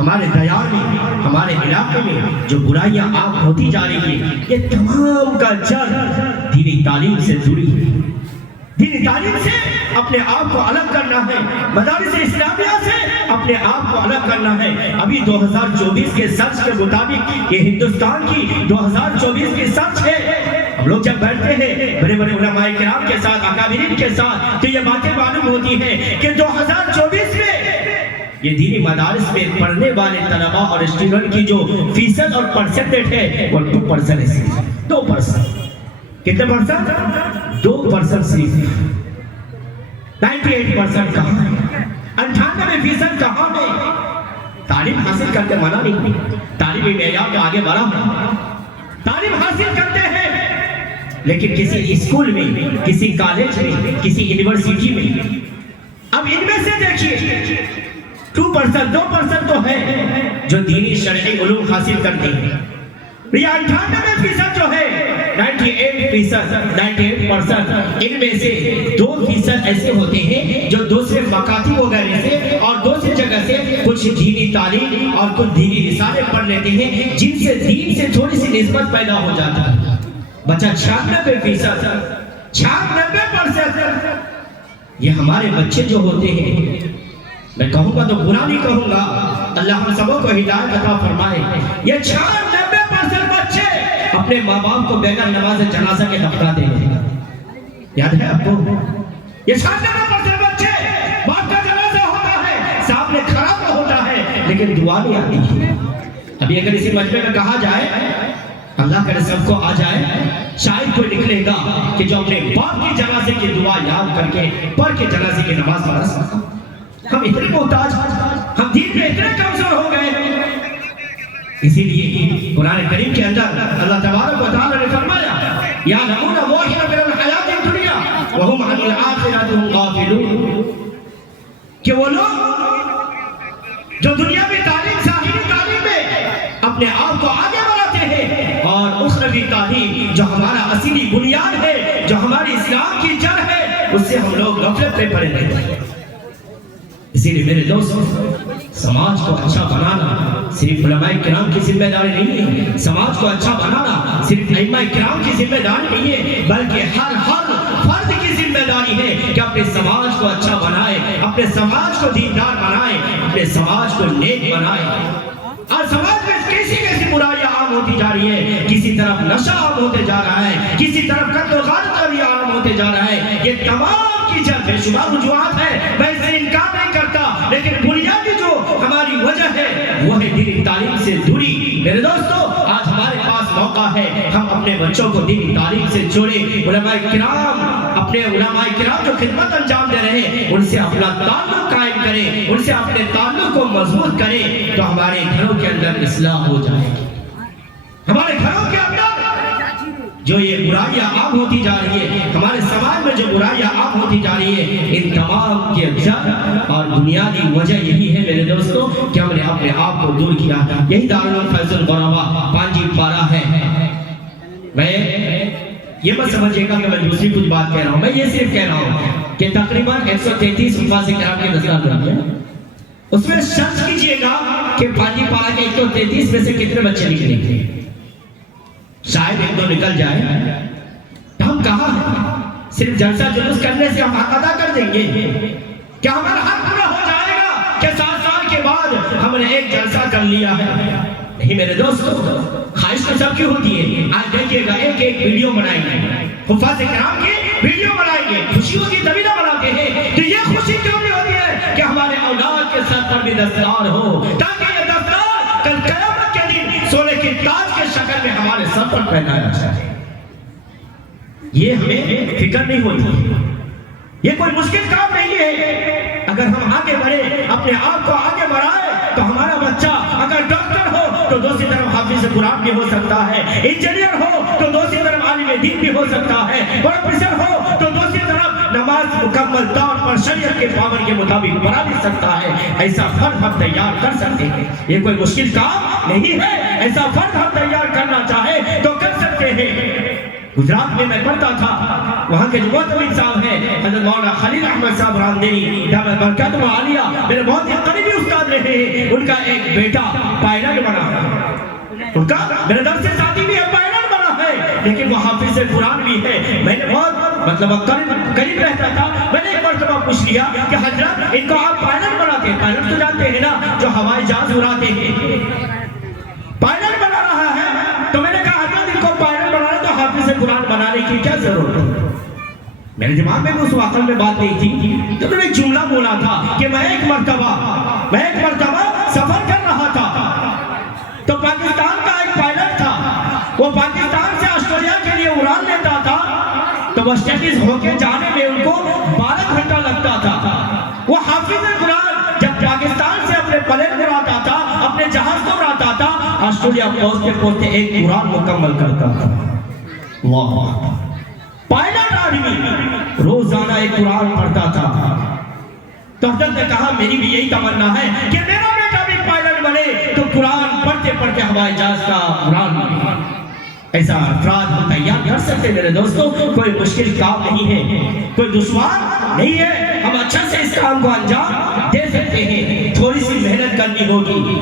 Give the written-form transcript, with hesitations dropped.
ہمارے دیار میں، ہمارے علاقے میں جو برائیاں عام ہوتی جا رہی ہیں، یہ تمام کا جڑ دینی تعلیم سے جڑی ہے۔ دینی تعلیم سے اپنے آپ کو الگ کرنا ہے، مدارس اسلامیہ سے اپنے آپ کو الگ کرنا ہے۔ ابھی 2024 کے سرچ کے مطابق یہ ہندوستان کی 2024 کی سرچ ہے۔ ہم لوگ جب بیٹھتے ہیں بڑے بڑے علماء کرام کے ساتھ، اکابرین کے ساتھ، تو یہ باتیں معلوم ہوتی ہیں کہ 2024 میں یہ دینی مدارس میں پڑھنے والے طلباء اور اسٹوڈنٹ کی جو فیصد اور پرسنٹیج ہے وہ 2% ہے، صرف 2%۔ کتنے پرسنٹ؟ 2% صرف۔ 98% کہاں ہے؟ 98% کہاں ہے؟ تعلیم حاصل کرتے منع نہیں، تعلیمی معیار میں آگے بڑھا، تعلیم حاصل کرتے ہیں، لیکن کسی اسکول میں، کسی کالج میں، کسی یونیورسٹی میں، اب ان میں سے دیکھیے 2%، 2% تو ہے جو دینی شرعی علوم حاصل کرتے ہیں۔ یہ 98% جو ہے، 98% ان میں سے 2% ایسے ہوتے ہیں جو دوسرے مکاتب وغیرہ سے اور دوسری جگہ سے کچھ دینی تعلیم اور کچھ دینی رسالے پڑھ لیتے ہیں، جن سے دین سے تھوڑی سی نسبت پیدا ہو جاتا ہے۔ بچہ 96%، یہ ہمارے بچے جو ہوتے ہیں، میں کہوں گا تو برا نہیں کہوں گا، اللہ ہم سبوں کو ہدایت عطا فرمائے، یہ 96% بچے اپنے ماں باپ کو بغیر نماز جنازہ کے دفناتے ہیں۔ یاد ہے آپ کو؟ یہ 96% بچے باپ کا جنازہ ہوتا ہے، سامنے کھڑا تو ہوتا ہے، لیکن دعا نہیں آتی ہے۔ ابھی اگر اسی مجمع میں کہا جائے، اللہ کرے سب کو آ جائے، شاید کوئی نکلے گا کہ جو اپنے باپ کی جنازے کی دعا یاد کر کے پڑھ کے جنازے کی نماز پڑھا سکتا۔ ہم اتنے محتاج، ہم دین میں اتنے کمزور ہو گئے۔ اسی لیے قرآن کریم کے اندر اللہ تبارک و تعالی نے فرمایا، یعلمون ظاہرا من الحیات الدنیا وہم عن الآخرۃ هم غافلون، کہ وہ لوگ جو دنیا میں تعلیم، ظاہری تعلیم میں اپنے آپ کو آگے بڑھاتے ہیں، اور اخروی تعلیم جو ہمارا اصلی بنیاد ہے، جو ہماری اسلام کی جڑ ہے، اس سے ہم لوگ غفلت میں پڑے رہتے ہیں۔ اسی لیے میرے دوستوں، سماج کو اچھا بنانا صرف علماء کرام کی ذمہ داری نہیں ہے، سماج کو اچھا بنانا صرف ائمہ کرام کی ذمہ داری نہیں ہے، بلکہ ہر فرد کی ذمہ داری ہے کہ اپنے سماج کو اچھا بنائے، اپنے سماج کو دیندار بنائے، اپنے سماج کو نیک بنائے۔ اور سماج میں کیسی برائیاں عام ہوتی جا رہی ہے، کسی طرف نشہ عام ہوتے جا رہا ہے، کسی طرف قتل و غارت بھی عام ہوتے جا رہا ہے، یہ تمام کی جب بے شمار وجوہات ہے، میں اسے انکار نہیں کرتا، لیکن بنیادی جو ہماری وجہ ہے وہ ہے دینی تعلیم سے دوری۔ میرے دوستو، آج ہمارے پاس موقع ہے، ہم اپنے بچوں کو دینی تعلیم سے جوڑیں۔ علماء کرام، اپنے علماء کرام جو خدمت انجام دے رہے ہیں، ان سے اپنا تعلق قائم کریں، ان سے اپنے تعلق کو مضبوط کریں، تو ہمارے گھروں کے اندر اصلاح ہو جائے گی۔ ہمارے گھروں کے اندر جو یہ برائیاں عام ہوتی جا رہی ہے، ہمارے سماج میں جو برائیاں عام ہوتی جا رہی ہے، ان تمام کے جڑ اور بنیادی وجہ یہی ہے میرے دوستوں کہ ہم نے اپنے آپ کو دور کیا۔ یہی دارالعلوم فیض الغرباء پانچی پارہ ہے۔ میں یہ مت سمجھے گا کہ میں دوسری کچھ بات کہہ رہا ہوں، میں یہ صرف کہہ رہا ہوں کہ تقریباً 133 حفاظ کرام کے دستار بناتے ہیں، اس میں سرچ کیجئے گا کہ پانچی پارہ کے 133 میں سے کتنے بچے نکلیں گے۔ شاید ایک دو نکل جائے، ہم کہاں ہیں؟ صرف جلسہ جلوس کرنے سے ہم حق ادا کر دیں گے؟ کیا ہمارا حق پورا ہو جائے گا کہ 7 سال کے بعد ہم نے ایک جلسہ کر لیا ہے؟ نہیں میرے دوستو، خواہش تو سب کی ہوتی ہے۔ آج دیکھیے گا ایک ویڈیو بنائیں گے، حفاظ کرام کی ویڈیو بنائیں گے، خوشی ہوتی تبھی نہ بناتے ہیں، تو یہ خوشی کیوں نہیں ہوتی ہے کہ ہمارے اولاد کے سر پر بھی دستار ہو، تاکہ یہ دستار کل قیامت کے دن سونے کی تاج کے شکل میں ہمارے سر پر پہنایا جائے۔ یہ ہمیں فکر نہیں ہوتی، یہ کوئی مشکل کام نہیں ہے۔ اگر ہم آگے بڑھے، اپنے آپ کو آگے بڑھائے، تو ہمارا بچہ اگر ڈاکٹر ہو تو دوسری طرف حافظ قرآن بھی ہو سکتا ہے، انجینئر ہو تو دوسری طرف عالم دین بھی ہو سکتا ہے، پروفیسر ہو تو دوسری طرف نماز مکمل طور پر شریعت کے پابند کے مطابق پڑھا بھی سکتا ہے۔ ایسا فرد ہم تیار کر سکتے ہیں، یہ کوئی مشکل کام نہیں ہے۔ ایسا فرد ہم تیار کرنا چاہے تو کر سکتے ہیں۔ گجرات میں پڑھتا تھا، وہاں کے جو معتمد صاحب ہیں حضرت مولانا خلیل احمد صاحب راندیری دامت برکاتہم عالیہ، میرے بہت ہی قریبی استاد رہے ہیں، ان کا ایک بیٹا پائلٹ بنا ہے، ان کا میرے درس سے ساتھی بھی ہے، پائلٹ بنا ہے، لیکن وہ حافظ قرآن بھی ہے۔ میں نے بہت قریب رہتا تھا، میں نے ایک مرتبہ پوچھ لیا کہ حضرت ان کو آپ پائلٹ بناتے ہیں، پائلٹ تو جانتے ہیں نا جو ہوائی جہاز اڑاتے ہیں، پائلٹ بنا رہا ہے، تو میں نے کہا حضرت ان کو پائلٹ بنانا تو حافظ قرآن بنانے کی کیا ضرورت ہے؟ میرے دماغ میں اس واقعہ میں بات نہیں تھی، تو میں نے ایک جملہ بولا تھا کہ میں ایک مرتبہ سفر کر رہا تھا، تو پاکستان کا ایک پائلٹ تھا، وہ پاکستان سے آسٹریلیا کے لیے اڑان لیتا تھا، تو وہ اسٹیٹس ہو کے جانے میں ان کو 12 گھنٹہ لگتا تھا۔ وہ حافظ قرآن جب پاکستان سے اپنے پلیٹ اڑاتا تھا، اپنے جہاز کو اڑاتا تھا، آسٹریلیا پہنچتے ایک قرآن مکمل کرتا تھا۔ اللہ، پائلٹ آدمی روزانہ ایک قرآن پڑھتا تھا۔ تو حضرت نے کہا میری بھی یہی تمنا ہے کہ میرا بیٹا بھی پائلٹ بنے، تو قرآن پڑھتے پڑھتے ہوائی جہاز کا قرآن بنے۔ ایسا افراد ہم تیار کر سکتے میرے دوستوں، کوئی مشکل کام نہیں ہے، کوئی دشوار نہیں ہے، ہم اچھا سے اس کام کو انجام دے سکتے ہیں۔ تھوڑی سی محنت کرنی ہوگی،